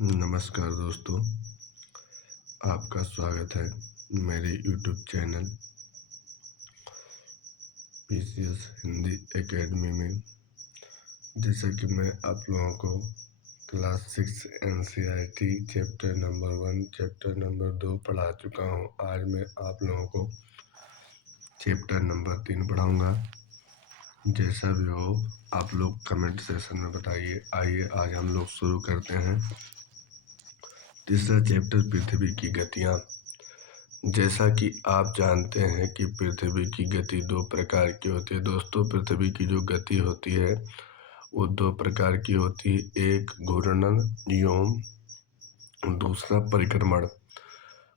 नमस्कार दोस्तों, आपका स्वागत है मेरे YouTube channel PCS Hindi academy में। जैसा कि मैं आप लोगों को class 6 NCERT chapter number 1 chapter number 2 पढ़ा चुका हूँ। आज मैं आप लोगों को चैप्टर नंबर 3 पढ़ाऊँगा। जैसा भी हो आप लोग कमेंट सेक्शन में बताइए। आइए आज हम लोग शुरू करते हैं। तीसरा चैप्टर पृथ्वी की गतियाँ। जैसा कि आप जानते हैं कि पृथ्वी की गति दो प्रकार की होती है। दोस्तों, पृथ्वी की जो गति होती है वो दो प्रकार की होती है। एक घूर्णन एवं दूसरा परिक्रमण।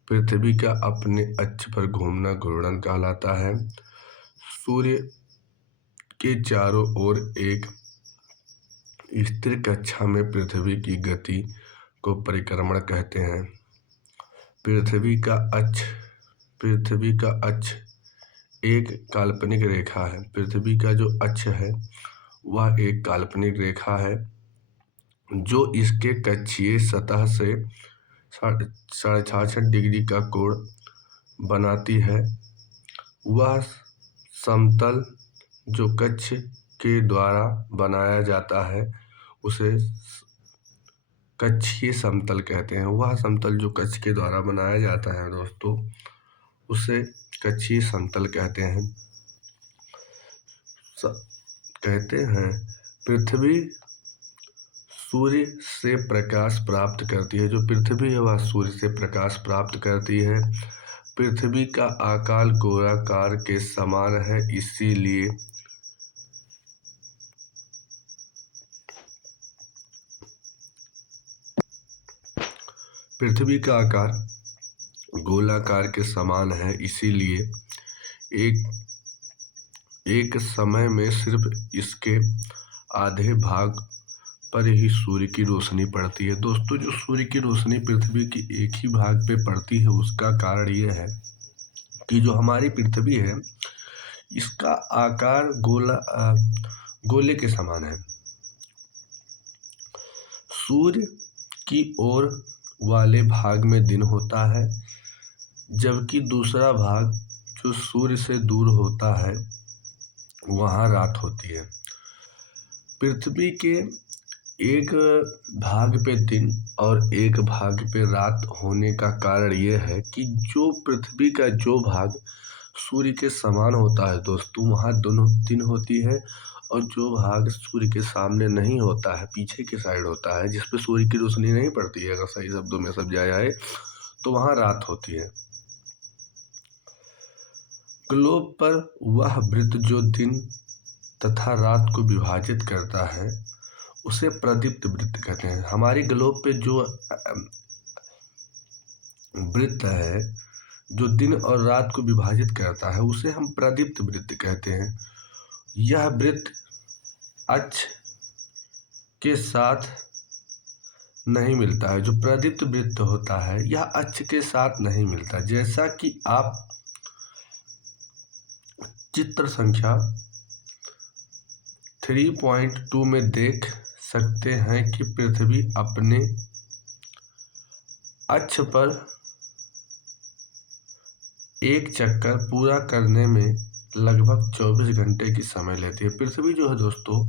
पृथ्वी का अपने अक्ष पर घूमना घूर्णन कहलाता है। सूर्य के चारों ओर एक स्थिर कक्षा में पृथ्वी की गति को परिक्रमण कहते हैं। पृथ्वी का अक्ष एक काल्पनिक रेखा है। पृथ्वी का जो अक्ष है वह एक काल्पनिक रेखा है जो इसके कक्षीय सतह से 66.5 डिग्री का कोण बनाती है। वह समतल जो कक्ष के द्वारा बनाया जाता है उसे कक्षीय समतल कहते हैं। वह समतल जो कक्ष के द्वारा बनाया जाता है दोस्तों, उसे कक्षीय समतल कहते हैं। पृथ्वी सूर्य से प्रकाश प्राप्त करती है। जो पृथ्वी है वह सूर्य से प्रकाश प्राप्त करती है। पृथ्वी का आकार गोलाकार के समान है, इसीलिए पृथ्वी का आकार गोलाकार के समान है, इसीलिए एक समय में सिर्फ इसके आधे भाग पर ही सूर्य की रोशनी पड़ती है। दोस्तों, जो सूर्य की रोशनी पृथ्वी की एक ही भाग पे पड़ती है उसका कारण ये है कि जो हमारी पृथ्वी है इसका आकार गोले के समान है। सूर्य की ओर वाले भाग में दिन होता है, जबकि दूसरा भाग जो सूर्य से दूर होता है वहाँ रात होती है। पृथ्वी के एक भाग पे दिन और एक भाग पे रात होने का कारण यह है कि जो पृथ्वी का जो भाग सूर्य के समान होता है दोस्तों, वहाँ दोनों दिन होती है, और जो भाग सूर्य के सामने नहीं होता है, पीछे के साइड होता है, जिस पे सूर्य की रोशनी नहीं पड़ती है, अगर सही शब्दों में समझा जाए तो वहाँ रात होती है। ग्लोब पर वह वृत्त जो दिन तथा रात को विभाजित करता है उसे प्रदीप्त वृत्त कहते हैं। हमारी ग्लोब पे जो वृत्त है जो दिन और रात को विभाजित करता है उसे हम प्रदीप्त वृत्त कहते हैं। यह वृत्त अक्ष के साथ नहीं मिलता है। जो प्रदीप्त वृत्त होता है यह अक्ष के साथ नहीं मिलता। जैसा कि आप चित्र संख्या 3.2 में देख सकते हैं कि पृथ्वी अपने अक्ष पर एक चक्कर पूरा करने में लगभग 24 घंटे की समय लेती है। पृथ्वी जो है दोस्तों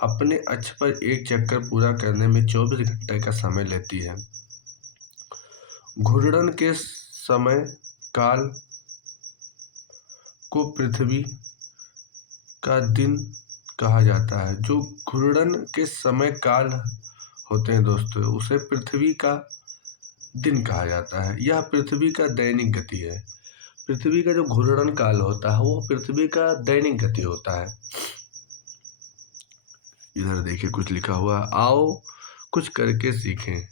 अपने अक्ष पर एक चक्कर पूरा करने में 24 घंटे का समय लेती है। घूर्णन के समय काल को पृथ्वी का दिन कहा जाता है। जो घूर्णन के समय काल होते हैं दोस्तों उसे पृथ्वी का दिन कहा जाता है। यह पृथ्वी का दैनिक गति है। पृथ्वी का जो घूर्णन काल होता है वो पृथ्वी का दैनिक गति होता है। इधर देखिए कुछ लिखा हुआ है, आओ कुछ करके सीखें।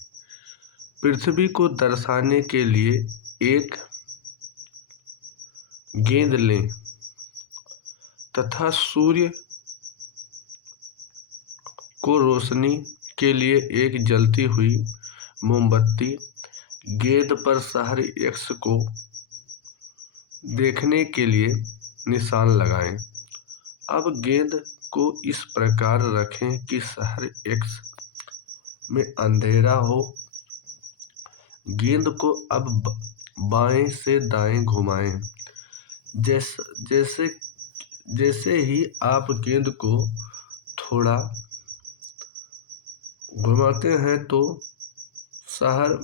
पृथ्वी को दर्शाने के लिए एक गेंद लें तथा सूर्य को रोशनी के लिए एक जलती हुई मोमबत्ती गेंद पर शहर एक्स को देखने के लिए निशान लगाएं। अब गेंद को इस प्रकार रखें कि शहर एक्स में अंधेरा हो। गेंद को अब बाएं से दाएं घुमाएं। जैसे जैसे ही आप गेंद को थोड़ा घुमाते हैं तो शहर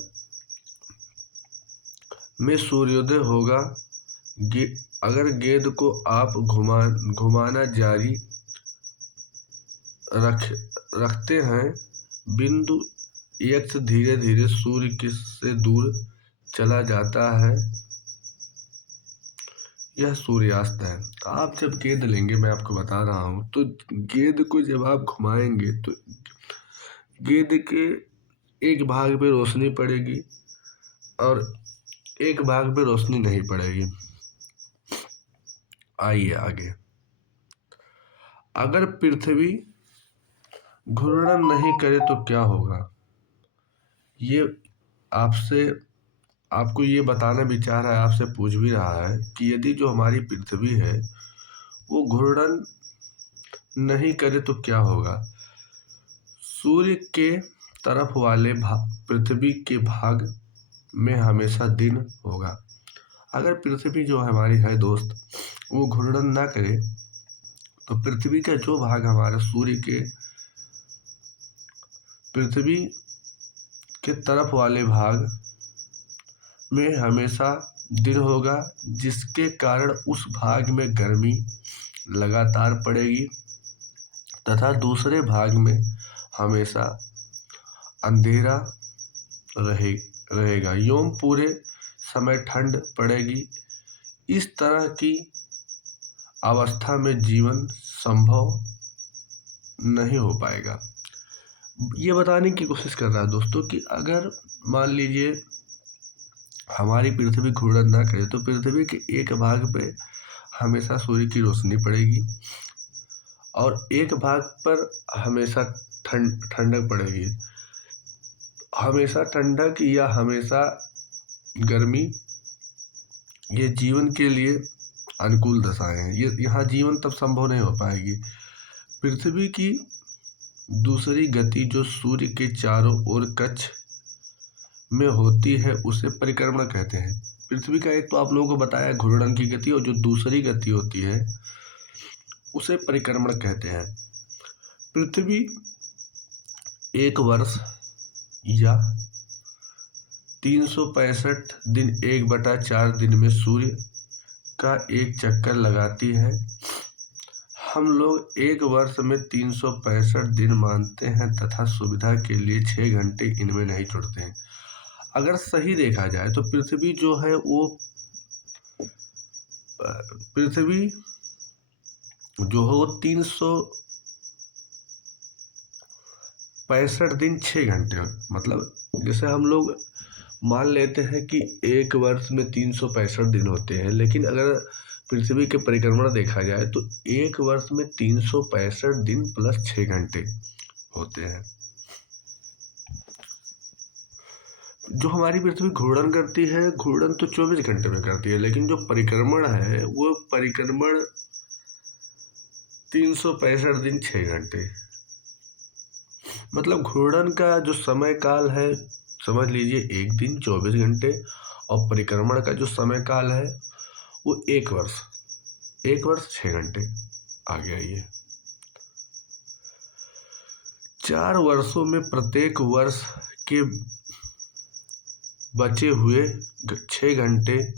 में सूर्योदय होगा। अगर गेंद को आप घुमाना जारी रखते हैं, बिंदु x धीरे धीरे सूर्य से दूर चला जाता है। यह सूर्यास्त है। आप जब गेंद लेंगे, मैं आपको बता रहा हूं, तो गेंद को जब आप घुमाएंगे तो गेंद के एक भाग पे रोशनी पड़ेगी और एक भाग पे रोशनी नहीं पड़ेगी। आइए आगे। अगर पृथ्वी घूर्णन नहीं करे तो क्या होगा? ये आपको ये बताना भी चाह रहा है, आपसे पूछ भी रहा है कि यदि जो हमारी पृथ्वी है वो घूर्णन नहीं करे तो क्या होगा? सूर्य के तरफ वाले पृथ्वी के भाग में हमेशा दिन होगा। अगर पृथ्वी जो हमारी है दोस्त वो घूर्णन ना करे तो पृथ्वी का जो भाग हमारा पृथ्वी के तरफ वाले भाग में हमेशा दिन होगा, जिसके कारण उस भाग में गर्मी लगातार पड़ेगी तथा दूसरे भाग में हमेशा अंधेरा रहेगा एवं पूरे समय ठंड पड़ेगी। इस तरह की अवस्था में जीवन संभव नहीं हो पाएगा। ये बताने की कोशिश कर रहा है दोस्तों कि अगर मान लीजिए हमारी पृथ्वी घूर्णन ना करे तो पृथ्वी के एक भाग पे हमेशा सूर्य की रोशनी पड़ेगी और एक भाग पर हमेशा ठंडक पड़ेगी। हमेशा ठंडक या हमेशा गर्मी, ये जीवन के लिए अनुकूल दशाएं हैं। ये यहाँ जीवन तब संभव नहीं हो पाएगी। पृथ्वी की दूसरी गति जो सूर्य के चारों ओर कक्ष में होती है उसे परिक्रमण कहते हैं। पृथ्वी का एक तो आप लोगों को बताया घूर्णन की गति, और जो दूसरी गति होती है उसे परिक्रमण कहते हैं। पृथ्वी एक वर्ष या 365 दिन 1/4 दिन में सूर्य का एक चक्कर लगाती है। हम लोग एक वर्ष में 365 दिन मानते हैं तथा सुविधा के लिए 6 घंटे इनमें नहीं जुड़ते हैं। अगर सही देखा जाए तो पृथ्वी जो है वो पृथ्वी जो हो 365 दिन 6 घंटे, मतलब जैसे हम लोग मान लेते हैं कि एक वर्ष में 365 दिन होते हैं, लेकिन अगर पृथ्वी के परिक्रमण देखा जाए तो एक वर्ष में 365 दिन प्लस 6 घंटे होते हैं। जो हमारी पृथ्वी घूर्णन करती है, घूर्णन तो 24 घंटे में करती है, लेकिन जो परिक्रमण है वो परिक्रमण 365 दिन 6 घंटे, मतलब घूर्णन का जो समय काल है समझ लीजिए एक दिन 24 घंटे, और परिक्रमण का जो समय काल है वो एक वर्ष 6 घंटे। आगे आइए। 4 वर्षों में प्रत्येक वर्ष के बचे हुए 6 घंटे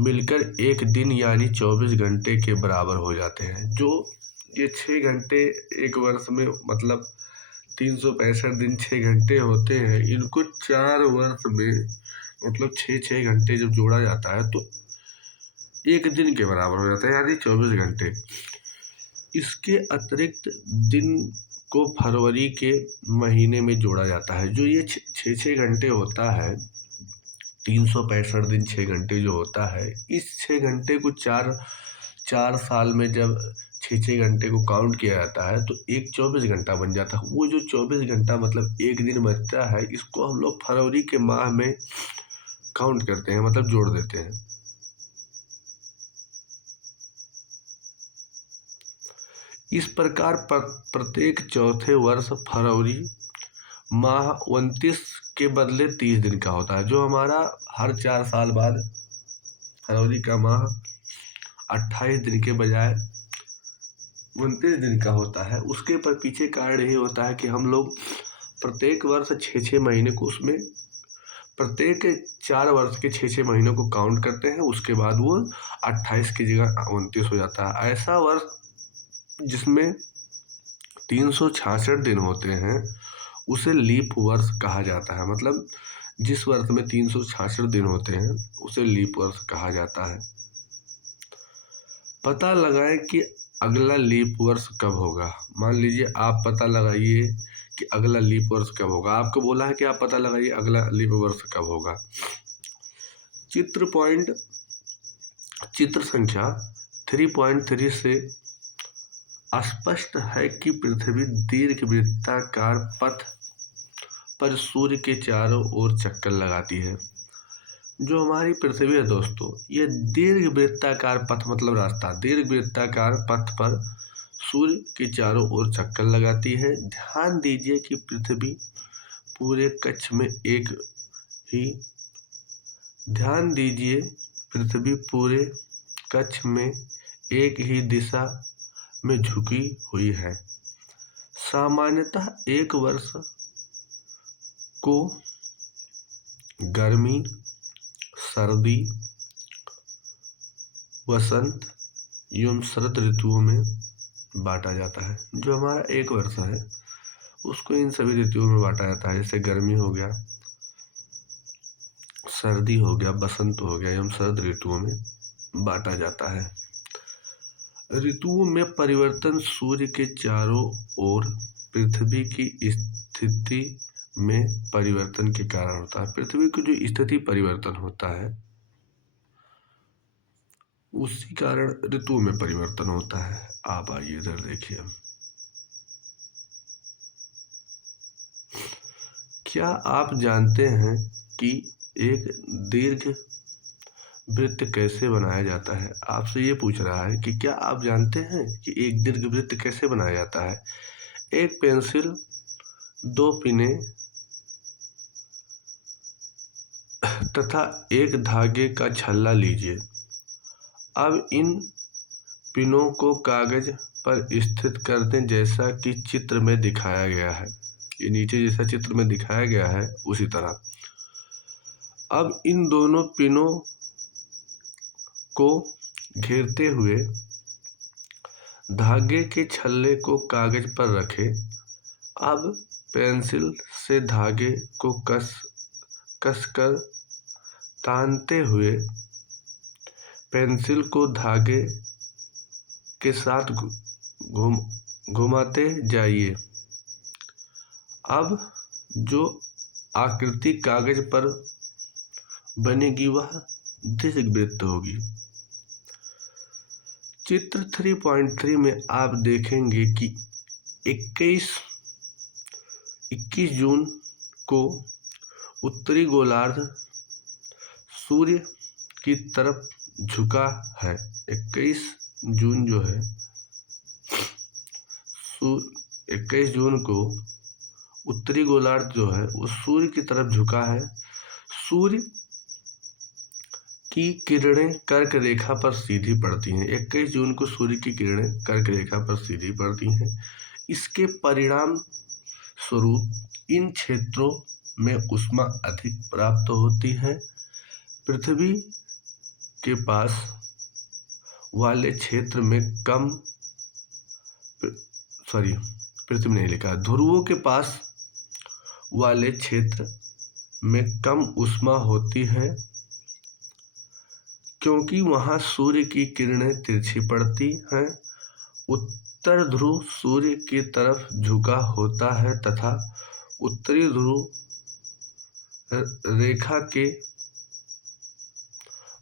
मिलकर एक दिन यानी 24 घंटे के बराबर हो जाते हैं। जो ये 6 घंटे एक वर्ष में, मतलब 365 दिन 6 घंटे होते हैं, इनको 4 वर्ष में मतलब 6 घंटे जब जोड़ा जाता है तो एक दिन के बराबर हो जाता है, यानी 24 घंटे। इसके अतिरिक्त दिन को फरवरी के महीने में जोड़ा जाता है। जो ये 6 घंटे होता है, 365 दिन 6 घंटे जो होता है, इस 6 घंटे को चार साल में जब 6 घंटे को काउंट किया जाता है तो एक 24 घंटा बन जाता है। वो जो 24 घंटा मतलब एक दिन बचता है, इसको हम लोग फरवरी के माह में काउंट करते हैं, मतलब जोड़ देते हैं। इस प्रकार प्रत्येक चौथे वर्ष फरवरी माह 29 के बदले 30 दिन का होता है। जो हमारा हर 4 साल बाद फरवरी का माह 28 दिन के बजाय 29 दिन का होता है, उसके पर पीछे कारण यही होता है कि हम लोग प्रत्येक वर्ष 6-6 महीने को उसमें प्रत्येक 4 वर्ष के 6-6 महीनों को काउंट करते हैं, उसके बाद वो 28 की जगह 29 हो जाता है। ऐसा वर्ष जिसमें 366 दिन होते हैं उसे लीप वर्ष कहा जाता है। मतलब जिस वर्ष में 366 दिन होते हैं उसे लीप वर्ष कहा जाता है। पता लगाएं कि अगला लीप वर्ष कब होगा। मान लीजिए आप पता लगाइए कि अगला लीप वर्ष कब होगा। आपको बोला है कि आप पता लगाइए अगला लीप वर्ष कब होगा। चित्र संख्या 3.3 से स्पष्ट है कि पृथ्वी दीर्घवृत्ताकार पथ पर सूर्य के चारों ओर चक्कर लगाती है। जो हमारी पृथ्वी है दोस्तों, ये दीर्घवृत्ताकार पथ मतलब रास्ता, दीर्घवृत्ताकार पथ पर सूर्य के चारों ओर चक्कर लगाती है। ध्यान दीजिए कि पृथ्वी पूरे कक्ष में एक ही दिशा में झुकी हुई है। सामान्यतः एक वर्ष को गर्मी, सर्दी, वसंत एवं शरद ऋतुओं में बांटा जाता है। जो हमारा एक वर्ष है उसको इन सभी ऋतुओं में बांटा जाता है। जैसे गर्मी हो गया, सर्दी हो गया, बसंत हो गया एवं शरद ऋतुओं में बांटा जाता है। ऋतुओं में परिवर्तन सूर्य के चारों ओर पृथ्वी की स्थिति में परिवर्तन के कारण होता है। पृथ्वी की जो स्थिति परिवर्तन होता है उसी कारण ऋतुओं में परिवर्तन होता है। आप आइए इधर देखिए, क्या आप जानते हैं कि एक दीर्घ वृत्त कैसे बनाया जाता है? आपसे ये पूछ रहा है कि क्या आप जानते हैं कि एक दीर्घ वृत्त कैसे बनाया जाता है। एक पेंसिल, 2 पिनें तथा एक धागे का छल्ला लीजिए। अब इन पिनों को कागज पर स्थित कर दें जैसा कि चित्र में दिखाया गया है। ये नीचे जैसा चित्र में दिखाया गया है उसी तरह। अब इन दोनों पिनों को घेरते हुए धागे के छल्ले को कागज पर रखें। अब पेंसिल से धागे को कसकर तानते हुए पेंसिल को धागे के साथ घुमाते जाइए। अब जो आकृति कागज पर बनेगी वह दीर्घवृत्त होगी। चित्र 3.3 में आप देखेंगे कि 21 जून को उत्तरी गोलार्ध सूर्य की तरफ झुका है। 21 जून जो है 21 जून को उत्तरी गोलार्ध जो है वो सूर्य की तरफ झुका है। सूर्य की किरणें कर्क रेखा पर सीधी पड़ती हैं। 21 जून को सूर्य की किरणें कर्क रेखा पर सीधी पड़ती हैं। इसके परिणाम स्वरूप इन क्षेत्रों में ऊष्मा अधिक प्राप्त होती है। पृथ्वी के पास वाले क्षेत्र में पृथ्वी नहीं लिखा, ध्रुवों के पास वाले क्षेत्र में कम ऊष्मा होती है क्योंकि वहां सूर्य की किरणें तिरछी पड़ती हैं। उत्तर ध्रुव सूर्य की तरफ झुका होता है तथा उत्तरी ध्रुव रेखा के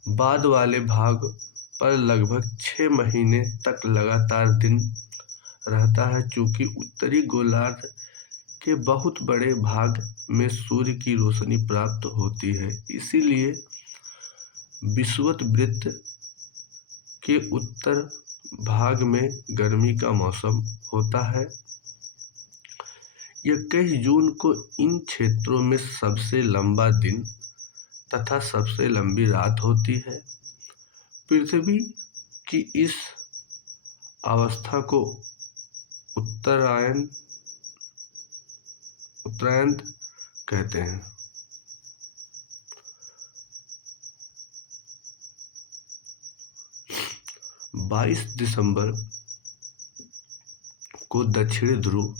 बाद वाले भाग पर लगभग 6 महीने तक लगातार दिन रहता है। चूंकि उत्तरी गोलार्ध के बहुत बड़े भाग में सूर्य की रोशनी प्राप्त होती है, इसीलिए विषुवत वृत्त के उत्तर भाग में गर्मी का मौसम होता है। 21 जून को इन क्षेत्रों में सबसे लंबा दिन तथा सबसे लंबी रात होती है। पृथ्वी की इस अवस्था को उत्तरायण कहते हैं। बाईस दिसंबर को दक्षिणी ध्रुव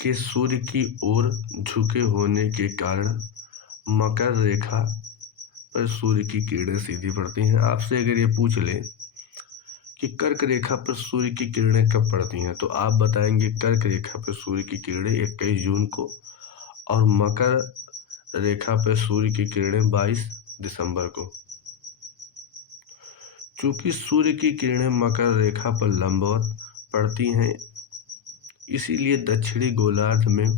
के सूर्य की ओर झुके होने के कारण मकर रेखा पर सूर्य की किरणें सीधी पड़ती हैं। आपसे अगर ये पूछ ले कि कर्क रेखा पर सूर्य की किरणें कब पड़ती हैं, तो आप बताएंगे कर्क रेखा पर सूर्य की किरणें 21 जून को और मकर रेखा पर सूर्य की किरणें 22 दिसंबर को। चूंकि सूर्य की किरणें मकर रेखा पर लंबवत पड़ती हैं, इसीलिए दक्षिणी गोलार्ध में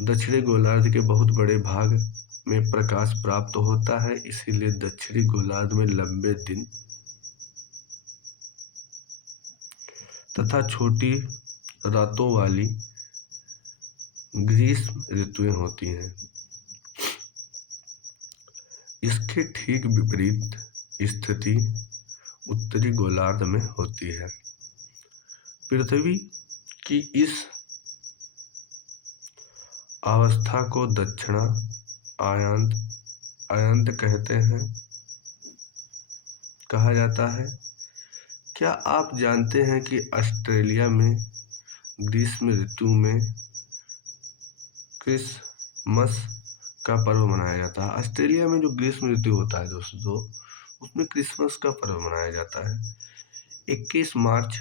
दक्षिणी गोलार्ध के बहुत बड़े भाग में प्रकाश प्राप्त होता है। इसीलिए दक्षिणी गोलार्ध में लंबे दिन तथा छोटी रातों वाली ग्रीष्म ऋतुएं होती हैं। इसके ठीक विपरीत स्थिति उत्तरी गोलार्ध में होती है। पृथ्वी की इस अवस्था को दक्षिण आयंत कहा जाता है। क्या आप जानते हैं कि ऑस्ट्रेलिया में ग्रीष्म ऋतु में क्रिसमस का पर्व मनाया जाता है। ऑस्ट्रेलिया में जो ग्रीष्म ऋतु होता है दोस्तों, उसमें क्रिसमस का पर्व मनाया जाता है। 21 मार्च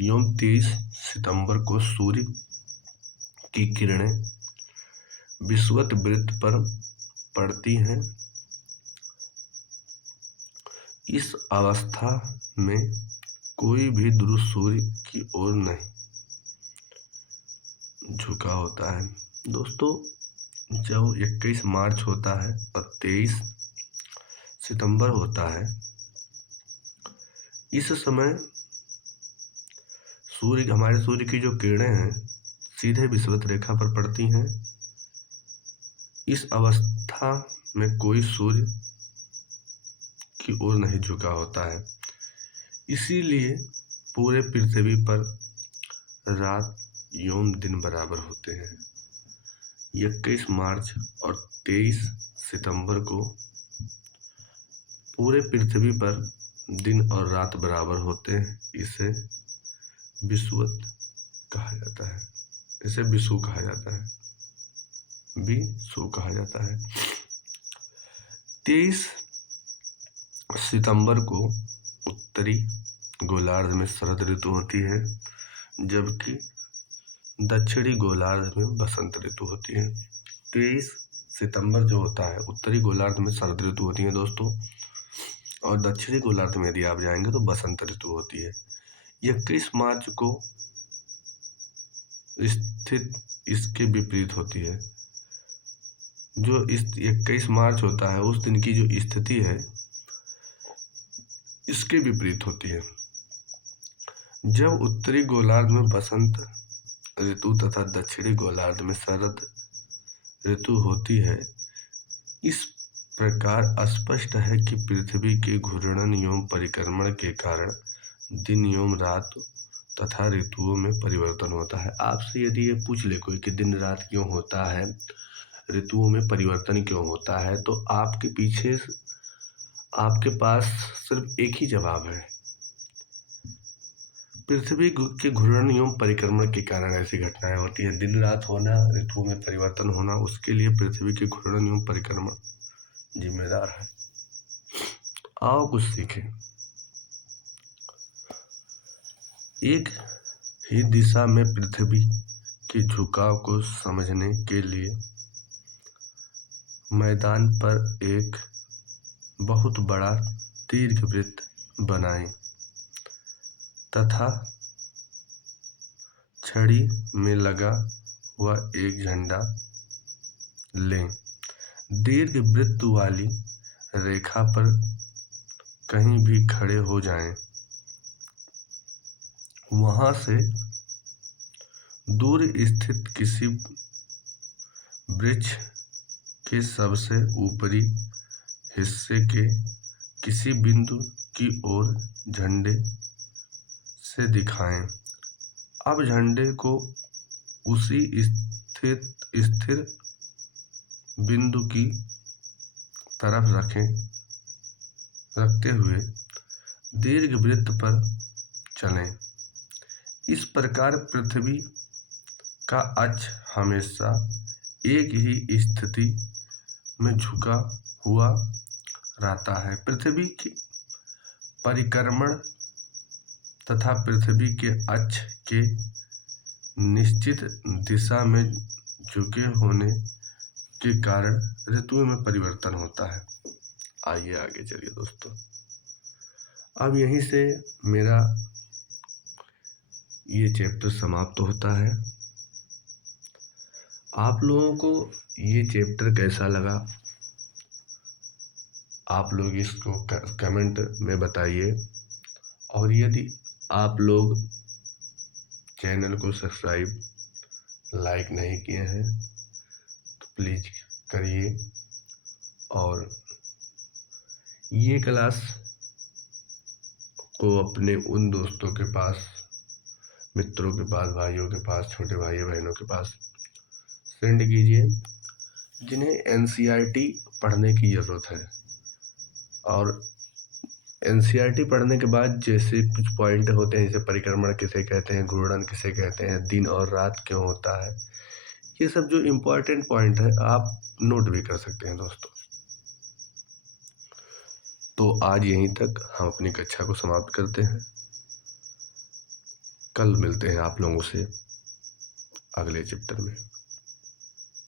एवं 23 सितंबर को सूर्य की किरणें विषुवत वृत्त पर पड़ती हैं। इस अवस्था में कोई भी ध्रुव सूर्य की ओर नहीं झुका होता है। दोस्तों, जब 21 मार्च होता है और 23 सितंबर होता है, इस समय हमारे सूर्य की जो किरणें हैं सीधे विषुवत रेखा पर पड़ती हैं। इस अवस्था में कोई सूर्य की ओर नहीं झुका होता है। इसीलिए पूरे पृथ्वी पर रात एवं दिन बराबर होते हैं। 21 मार्च और 23 सितंबर को पूरे पृथ्वी पर दिन और रात बराबर होते हैं। इसे विषुवत कहा जाता है। इसे विषु कहा जाता है। 23 सितंबर को उत्तरी गोलार्ध में शरद ऋतु होती है, जबकि दक्षिणी गोलार्ध में बसंत ऋतु होती है। 23 सितंबर जो होता है उत्तरी गोलार्ध में शरद ऋतु होती है दोस्तों, और दक्षिणी गोलार्ध में यदि आप जाएंगे तो बसंत ऋतु होती है। 21 मार्च को स्थित इसके विपरीत होती है। जो 21 मार्च होता है उस दिन की जो स्थिति है इसके विपरीत होती है। जब उत्तरी गोलार्ध में बसंत ऋतु तथा दक्षिणी गोलार्ध में शरद ऋतु होती है, इस प्रकार स्पष्ट है कि पृथ्वी के घूर्णन एवं परिक्रमण के कारण दिन एवं रात तथा ऋतुओं में परिवर्तन होता है। आपसे यदि ये पूछ ले कोई कि दिन रात क्यों होता है, ऋतुओं में परिवर्तन क्यों होता है, तो आपके पास सिर्फ एक ही जवाब है। पृथ्वी के घूर्णन एवं परिक्रमण के कारण ऐसी घटनाएं होती हैं। दिन रात होना, ऋतुओं में परिवर्तन होना, उसके लिए पृथ्वी के घूर्णन एवं परिक्रमण जिम्मेदार है। आओ कुछ सीखें। एक ही दिशा में पृथ्वी के झुकाव को समझने के लिए मैदान पर एक बहुत बड़ा दीर्घवृत्त बनाएं तथा छड़ी में लगा हुआ एक झंडा लें। दीर्घ वृत्त वाली रेखा पर कहीं भी खड़े हो जाएं, वहां से दूर स्थित किसी वृक्ष के सबसे ऊपरी हिस्से के किसी बिंदु की ओर झंडे से दिखाएं। अब झंडे को उसी स्थिर बिंदु की तरफ रखते हुए दीर्घवृत्त पर चलें। इस प्रकार पृथ्वी का अक्ष हमेशा एक ही स्थिति में झुका हुआ रहता है। पृथ्वी की परिक्रमण तथा पृथ्वी के अक्ष के निश्चित दिशा में झुके होने के कारण ऋतुओं में परिवर्तन होता है। आइए आगे चलिए दोस्तों। अब यहीं से मेरा ये चैप्टर समाप्त होता है। आप लोगों को ये चैप्टर कैसा लगा, आप लोग इसको कमेंट में बताइए। और यदि आप लोग चैनल को सब्सक्राइब लाइक नहीं किए हैं तो प्लीज़ करिए। और ये क्लास को अपने उन दोस्तों के पास, मित्रों के पास, भाइयों के पास, छोटे भाई बहनों के पास सेंड कीजिए जिन्हें एनसीईआरटी पढ़ने की ज़रूरत है। और एनसीईआरटी पढ़ने के बाद जैसे कुछ पॉइंट होते हैं, जैसे परिक्रमण किसे कहते हैं, घूर्णन किसे कहते हैं, दिन और रात क्यों होता है, ये सब जो इम्पोर्टेंट पॉइंट है आप नोट भी कर सकते हैं दोस्तों। तो आज यहीं तक हम अपनी कक्षा को समाप्त करते हैं। कल मिलते हैं आप लोगों से अगले चैप्टर में।